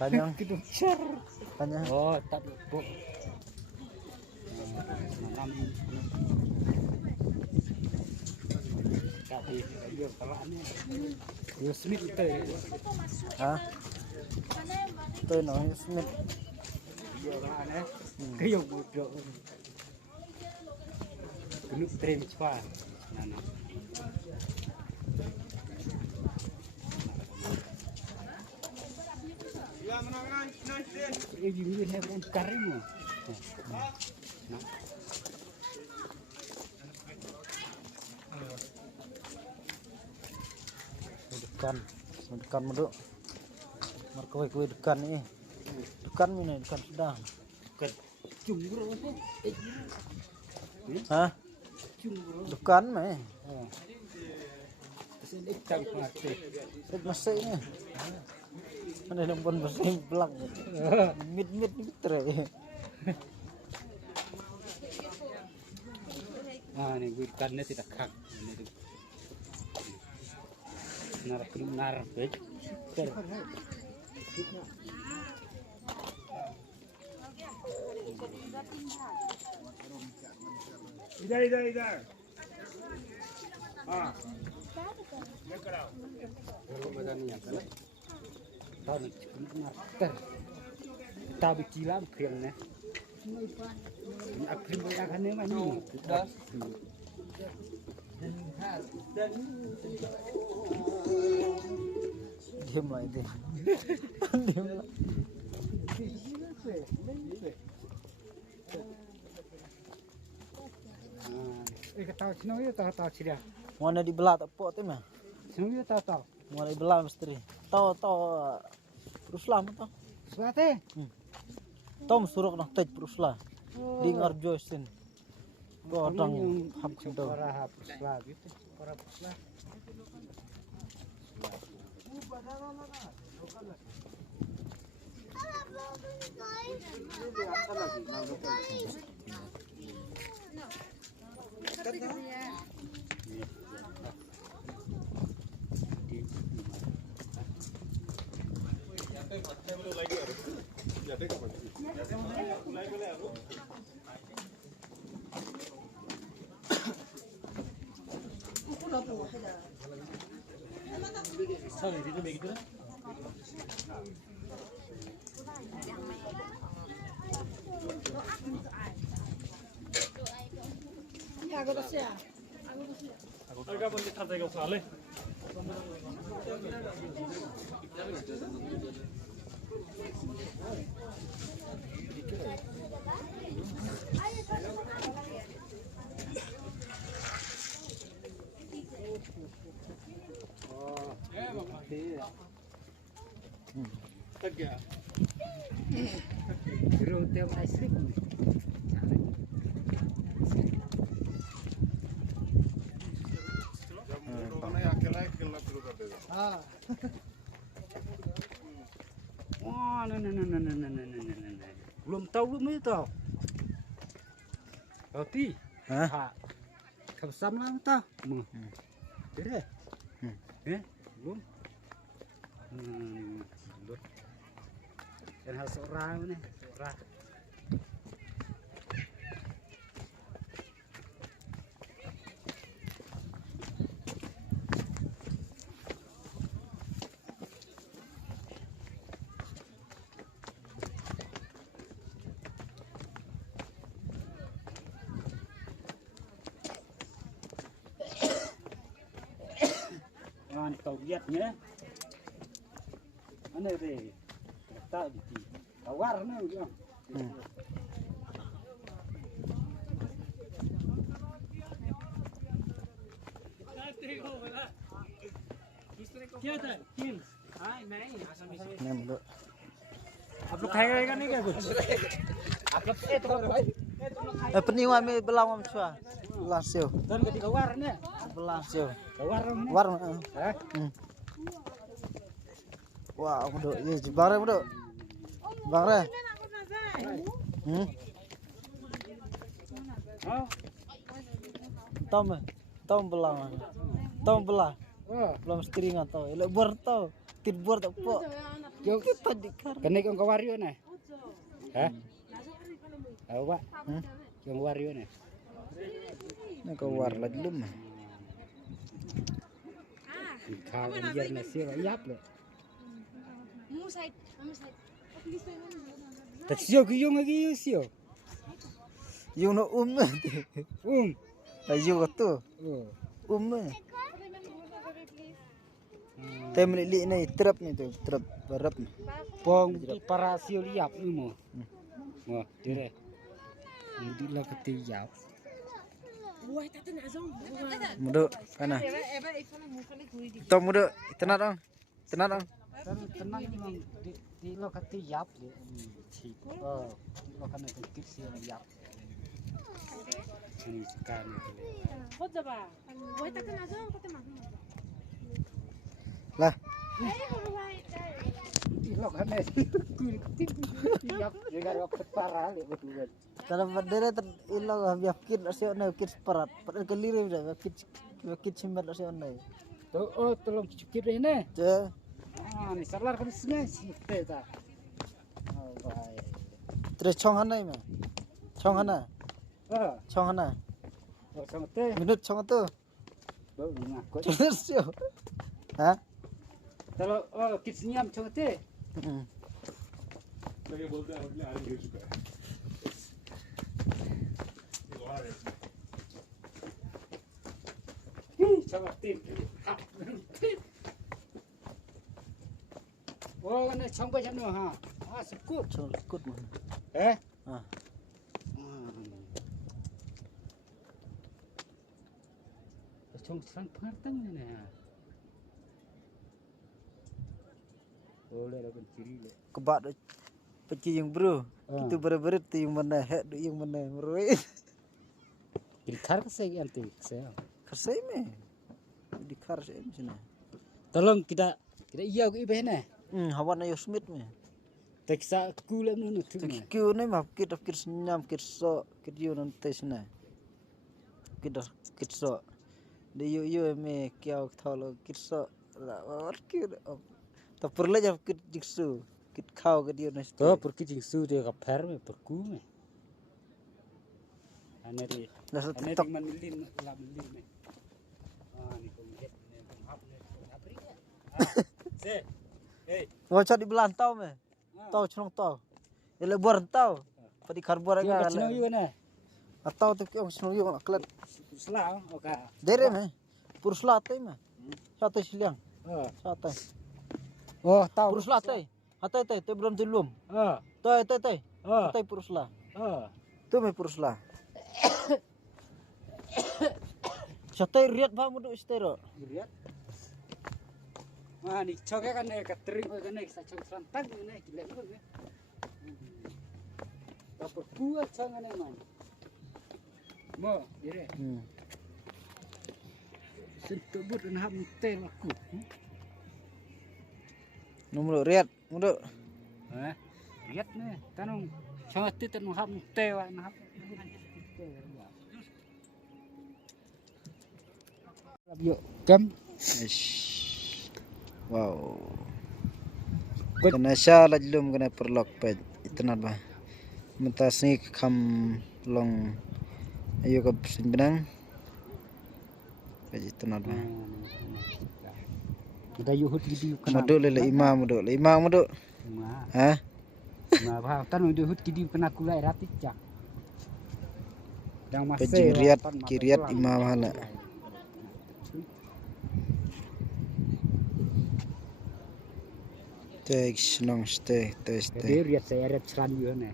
Panjang. Keducar. Panjang. Oh, tak bu. Tapi dia kalahnya. Yo Smith itu. Hah? Tôi nói Smith. Dia kalahnya. Kayong bodoh. Genuk trim cepat. Nana. Ini hebat karimu. Dekan meduk. Markoi dekan ini. Dekan ini dekan sedang. Dekan cunggur apa? Hah? Cunggur. Dekan meh. Sini ikan mati. Masih ini. Ada lempon bersih belak. Mid tre. Nah, ini ikannya tidak kak. Ini nar baik. इधर हाँ Tabi kilam kriangnya. Akrim banyakannya mana? Diam lah itu. Diam lah. Tahu sini ya tahu sini. Mana dibelah tak pot tu mah? Sini ya tahu. Mana dibelah misteri. Tahu Ruslah mah tahu. Suate. Tom suruh nak tej Ruslah. Dengar Joycein. Godang hab kendo. Para hapuslah gitu. Para hapuslah. Gerutnya asli. Oh, nah. Belum tahu belum itu. Roti. Hah? Kabsam lah tahu. Tidak. Belum. Belum. Dan harus orang nih, orang. Ngon tàu Việt nhé. Anh này thì tạo gì tàu war nữa chứ không? Kia thôi, kim. Ai mày? Nem duk. Upload hai kan ni ke aku? Upload Peniwan me belah mam sua. Belah siu. Dan ketika war ni. Belah siu. War ni. War. Hah? Wah, duk. Ye jebare duk. Bare. Oh. Tom belah. Tom belah. Oh. Belum string atau. Elok bor tau. Tit bor tak pok. Yo Kita dikar. kene kong kawario nah. Hah? Ayo Pak. Hmm? Kong kawario nah. Nak kawar lagi lum. Kau biar nasi yap le. Tak sio kiyong lagi sio. Yung no Ayo tu. Oh. Tem li ni trap ni tu, trap barat ni. Pong para sio yap ni mo. Mo dire. Mudi la keti yap. Mudo kana. Tom mudo, tenang dong. Tenang dong. Tenang memang di lo keti yap le. Ci. Oh, di lo kana keti sio yap. Ini kan itu. Lah, Di lo kana keti yap. Jangan apa parah le betul. kalau berdiri ilo biakit asio na kit separat. Padahal keliri dah biakit simbat asio na. Tuh, oh tolong cukir ini. Je, Ah, ni salar kan sini sini ta. Oh, baik. terus chong hana me. Chong hana, Ah, chong hana. oh sama teh. Minut chong tu. Baru ngakut. Terus yo. Ha? Kalau oh kids nyam sama teh. Hmm. Lagi बोलते हैं अगले आगे गिर चुका है ये और है Sama teh. Oh, kan chong ba chano ha. Ah, sukut. Chong ikut mana? Eh? Ah. Chong sang partang ni ha. Boleh lah kan ciri le. Kebak dah peci yang bro. Ah. Itu berat-berat tu yang mana head yang mana meruit. Ciri kar ke saya anti saya. Kersai me. Di kersai macam mana? Tolong kita iya ke ibe na. Hawan ayo smith me. Teksa kula nu tu na. Kau ni mah kita senyam kita so kita yo nanti sana. Kita so. Dia yo me kau thalo kita so. Rawat kita. Tak perlu jam kita jiksu. Kita kau kita yo nanti. To porque jingsu dia ka per me per ku me. Aneri. Nasa Aneri TikTok. manilin la manilin me. Ah ni kong het ne kong hap ne kong apri. Se. Hey. Ngocok di belantau me. Tau cenong tau. Ele buar tau. Padi karbon Dia lagi. ka cino yu na. Atau tu kau cenong yo aklat. Sela oka. Dere me. Purus latte me. Sate siliang. Oh. Sate. Oh, tahu. Purus latte. Hatai tai tu belum tulum. Oh. Tai. Oh. Hatai purus lah. Oh. Tu me purus lah. Sate riat ba mudu istero. Lihat. Wah, ni coke kan catering kan sa cok santang ni gila lu ni. Dapur kuat sangan man. Mo, dire. Sentuh but dan ham tel aku. Nomor riat mudu. Hah? Lihat ni, tanong sangat tu tanong ham tel nah. Yuk, jam. Wow. Kena sya lajlum kena perlok pej itna ba. Mentas ni kam long ayo ke benang. Pej itna ba. Kita yuhut gidi kena. Mudu le imam mudu. Ha? Nah, bah, tan yuhut gidi kena kulai ratik jak. Yang masih Pej kiriat imam hala. Tek senang ste. Jadi riat saya riat seran juga nih.